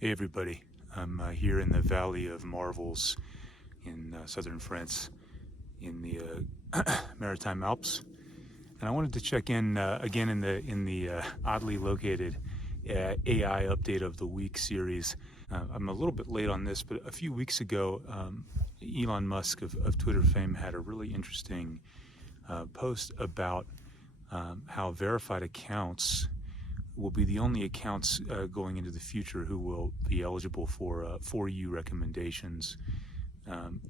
Hey everybody, I'm here in the Valley of Marvels in southern France in the Maritime Alps, and I wanted to check in again in the oddly located AI Update of the Week series. I'm a little bit late on this, but a few weeks ago, Elon Musk of Twitter fame had a really interesting post about how verified accounts will be the only accounts going into the future who will be eligible for you recommendations.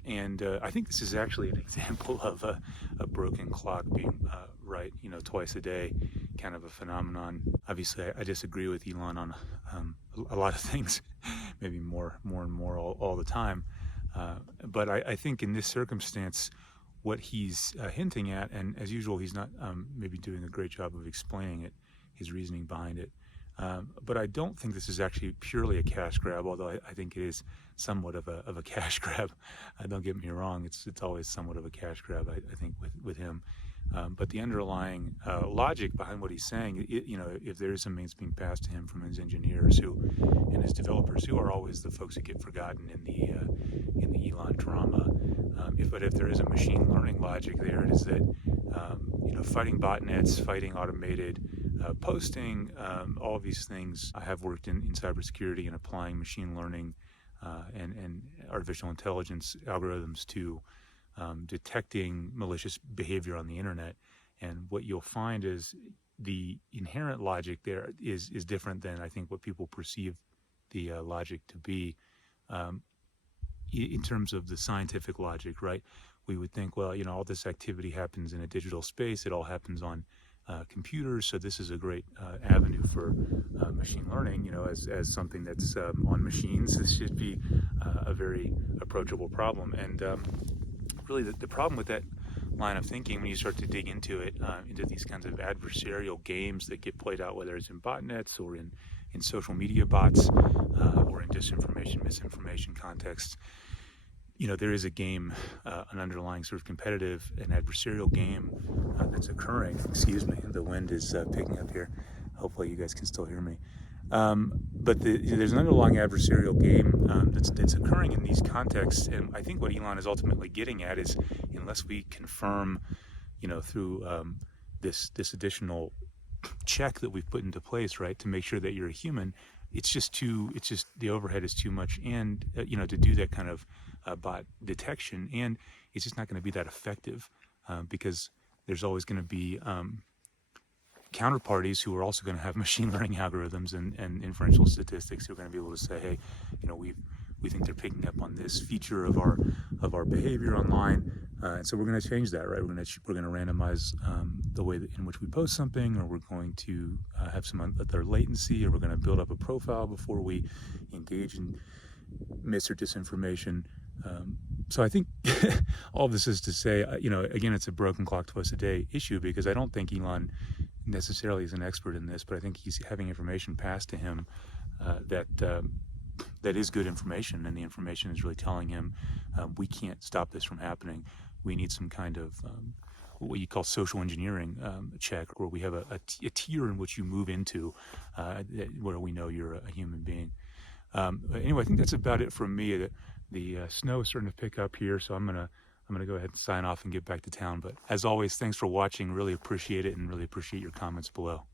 And I think this is actually an example of a broken clock being right, twice a day, kind of a phenomenon. Obviously, I disagree with Elon on a lot of things, maybe more and more all the time. But I think in this circumstance, what he's hinting at, and as usual, he's not maybe doing a great job of explaining it, his reasoning behind it. But I don't think this is actually purely a cash grab, although I think it is somewhat of a cash grab. Don't get me wrong; it's always somewhat of a cash grab. I think with him, but the underlying logic behind what he's saying, if there is some means being passed to him from his engineers and his developers, who are always the folks who get forgotten in the Elon drama. If there is a machine learning logic there, it is that fighting botnets, fighting automated posting, all of these things. I have worked in cybersecurity and applying machine learning and artificial intelligence algorithms to detecting malicious behavior on the internet. And what you'll find is the inherent logic there is different than I think what people perceive the logic to be. In terms of the scientific logic, right? We would think, well, all this activity happens in a digital space. It all happens on computers, so this is a great avenue for machine learning. As something that's on machines, this should be a very approachable problem. And really, the problem with that line of thinking, when you start to dig into it, into these kinds of adversarial games that get played out, whether it's in botnets or in social media bots or in disinformation, misinformation contexts, there is a game, an underlying sort of competitive and adversarial game that's occurring. Excuse me, the wind is picking up here. Hopefully you guys can still hear me. But there's an underlying adversarial game that's occurring in these contexts, and I think what Elon is ultimately getting at is, unless we confirm, through this additional check that we've put into place, right, to make sure that you're a human, it's just the overhead is too much, and to do that kind of bot detection, and it's just not going to be that effective because there's always going to be counterparties who are also going to have machine learning algorithms and inferential statistics who are going to be able to say, hey, we think they're picking up on this feature of our behavior online, and so we're going to change that, right? We're going to randomize the way in which we post something, or we're going to have some other latency, or we're going to build up a profile before we engage in mis or disinformation. So I think all of this is to say, again, it's a broken clock twice a day issue, because I don't think Elon necessarily is an expert in this, but I think he's having information passed to him that is good information, and the information is really telling him we can't stop this from happening. We need some kind of what you call social engineering check, where we have a tier in which you move into where we know you're a human being. Anyway, I think that's about it from me. The snow is starting to pick up here, so I'm gonna go ahead and sign off and get back to town. But as always, thanks for watching. Really appreciate it, and really appreciate your comments below.